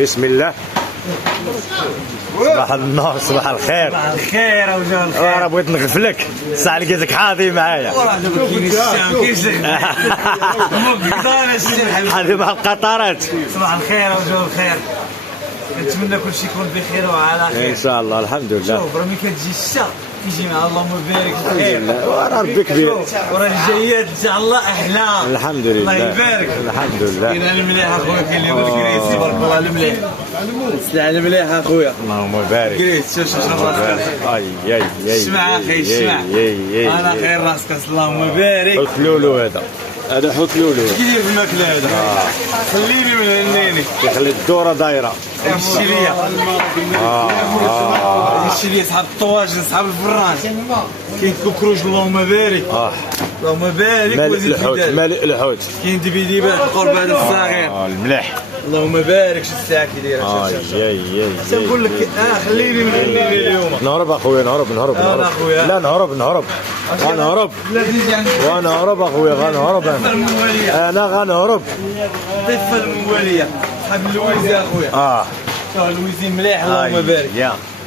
بسم الله. صباح النور، صباح الخير. صباح الخير وجه الخير. انا بغيت نغفلك، الساعه لقيتك حاضي معايا. وراه دابا كاين الشام كاين الشام حاضي مع القطارات. صباح الخير وجه الخير. كنتمنى كلشي يكون بخير وعلى خير ان شاء الله. الحمد لله. شوف راه ملي كتجي الشتا كيجي مع اللهم بارك بخير. وراه ربي كبير. وراه الجايات ان شاء الله احلى. الحمد لله. الله يبارك. الحمد لله. كاين المليح اخويا، كاين اللي هو الكريسي تبارك الله المليح. السلعه المليح اخويا. اللهم بارك. كريس شوف راسك. اي اي اي. اسمع اخي اسمع. انا خير راسك اللهم بارك. الخلولو هذا حوت لولو. كيدير في الماكله هذا؟ خليني من هنيني. كيخلي الدوره دايره. هادشي ليا. هادشي ليا صحاب الطواجن، صحاب الفراج. كاين كوكروج اللهم بارك. اللهم بارك وزيد في ذلك. مالئ الحوت. كاين دبيديبات القرب هذا الصغير. الملح. اللهم بارك. شو الساعه كي دايره؟ تنقول لك خليني من هنيني اليوم. نهرب اخويا، نهرب. لا نهرب. غنهرب. غنهرب اخويا، غنهرب انا غنهرب. الضيفه المواليه صحاب اللويزي اخويا. اللويزي مليح اللهم بارك.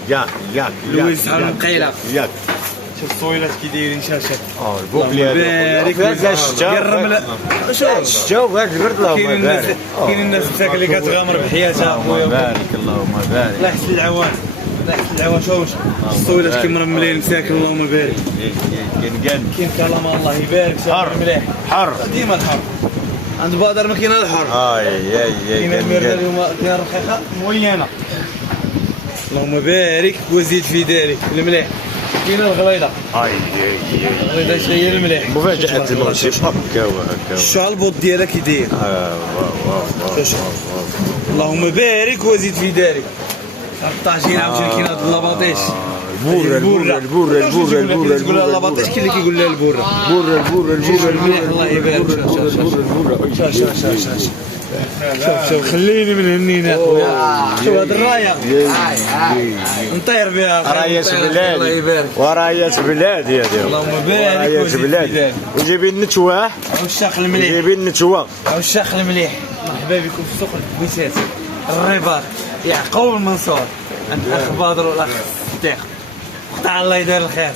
ياك لويز صحاب النقيله. ياك شوف الصويلات كي دايرين شاشات. البوكلي بارك. هذا الشتا. الشتا وهذا البرد. اللهم بارك. كاين الناس مساكن اللي كتغامر بحياتها اخويا. بارك. اللهم بارك. الله يحسن العوان. شوف الصويلات كي مرملين مساكن اللهم بارك. كاين كلام الله يبارك. حر ديما الحر عند بادر ما كاين الحر. كاين المرده اليوم، كاين الرقيقه موينه. اللهم بارك وزيد في ذلك المليح. كاين الغليظه. الغليظه شي هي المليح. مفاجأة المغرب هكا. شو البوط ديالها كي داير. اللهم بارك وزيد في ذلك. الطاجين عاوتاني كاين هاد اللباطيش. البورة تقول اللباطيش كاين اللي كيقول لها البورة. الله يبارك. شوف خليني من هنينا اخويا. شوف هاد الرايه نطير بها. راية بلادي وراية بلادي هذه. اللهم بارك. راية بلادي. وجايبين النتواه. عشاق المليح. جايبين النتواه. عشاق المليح. مرحبا بكم في سوق الكويسات الرباط. يعقوب المنصور عند الاخ بدر والاخ صديق. قطع الله يدير الخير.